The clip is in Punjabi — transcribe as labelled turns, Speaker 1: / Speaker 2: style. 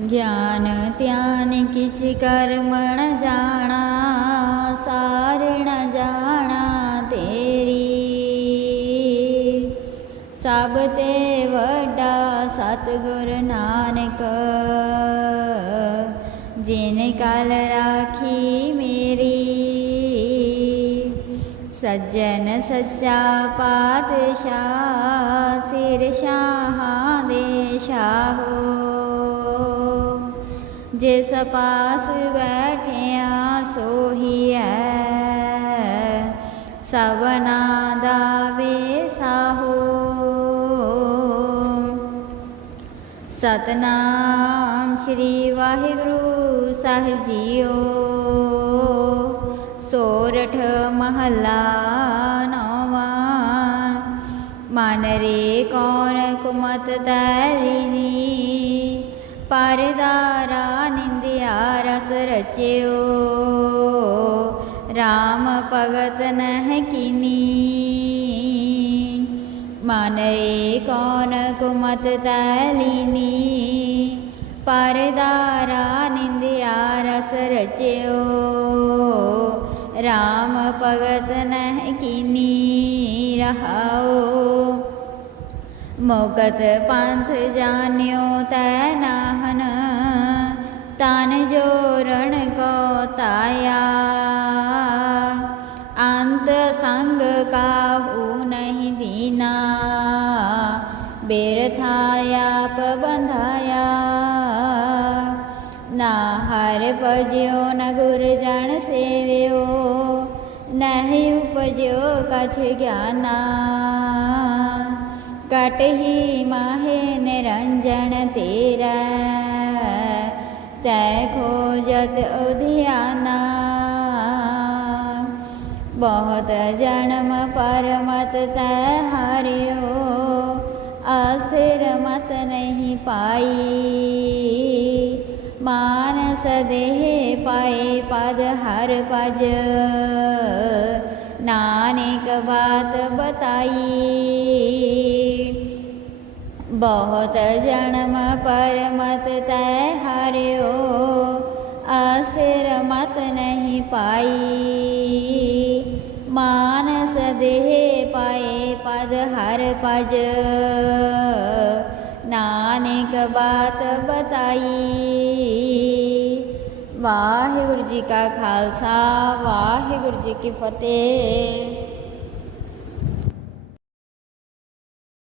Speaker 1: ਗਿਆਨ ਧਿਆਨ ਕਿਛ ਕਰਮ ਨ ਜਾਣਾ, ਸਾਰ ਨ ਜਾਣਾ ਤੇਰੀ। ਸਭ ਤੇ ਵੱਡਾ ਸਤਿਗੁਰ ਨਾਨਕ, ਜਿਨ ਕਲ ਰਾਖੀ ਮੇਰੀ। ਸੱਜਣ ਸੱਚਾ ਪਾਤਸ਼ਾਹ ਜਿਸ ਪਾਸ ਬੈਠਿਆ ਸੋਹੀਐ। ਸਵਨਾ ਦਾ ਵੇਸਾਹੋ ਸਤਨਾਮ ਸ੍ਰੀ ਵਾਹਿਗੁਰੂ ਸਾਹਿਬ ਜੀਓ। ਸੋਰਠ ਮਹੱਲਾ ਨੌਵਾਂ। ਮਨ ਰੇ ਕੌਣ ਕੁਮਤ ਤੈਲੀਨੀ ਪਰਦਾਰਾ ਨਿੰਦਿਆ ਰਸ ਰਚਿਓ। RAM ਭਗਤ ਨਹਿ ਕੀਨੀ। ਮਨ ਰੇ ਕੌਣ ਕੁਮਤ ਤੈਲੀਨੀ ਪਰਦਾਰਾ ਨਿੰਦਿਆ ਰਸ ਰਚਿਓ। RAM ਭਗਤ ਨਹਿ ਕੀਨੀ ਰਹਾਓ। ਮੁਕਤ ਪੰਥ ਜਾਣਿਓ ਤੈ ਨਾਹਨ ਤਨ ਜੋਰਣ ਕੋ ਤਾਇਆ। ਅੰਤ ਸੰਗ ਕਾਹੂ ਨਹੀਂ ਦੀਨਾ। ਬਿਰਥਾਇਆ ਪਬੰਧਾਇਆ ਨਾ ਹਰ ਭਜਿਓ, ਨ ਗੁਰ ਜਨ ਸੇਵਿਓ। ਨਹਿ ਉਪਜਿਓ ਕਛ ਗਿਆਨਾ। ਕਟਹੀ ਮਾਹੇ ਨਿਰੰਜਨ ਤੇਰਾ। ਤੈ ਖੋਜਤ ਉਧਿਆਨਾ ਬਹੁਤ ਜਨਮ ਪਰਮਤ ਤੈ ਹਰਿਓ, ਅਸਥਿਰ ਮਤ ਨਹੀਂ ਪਾਈ। ਮਾਨਸ ਦੇਹ ਪਾਏ ਪਦ ਹਰ ਪਜ ਨਾਨਕ ਬਾਤ ਬਤਾਈ। ਬਹੁਤ ਜਨਮ ਪਰਮਤ ਤੈ ਹਰਿਓ ਅਸਥਿਰ ਮਤ ਨਹੀਂ ਪਾਈ। ਮਾਨਸ ਦੇਹ ਪਾਏ ਪਦ ਹਰ ਪਜ ਨਾਨਕ ਬਾਤ ਬਤਾਈ। ਵਾਹਿਗੁਰੂ ਜੀ ਕਾ ਖਾਲਸਾ, ਵਾਹਿਗੁਰੂ ਜੀ ਕੀ ਫਤਿਹ।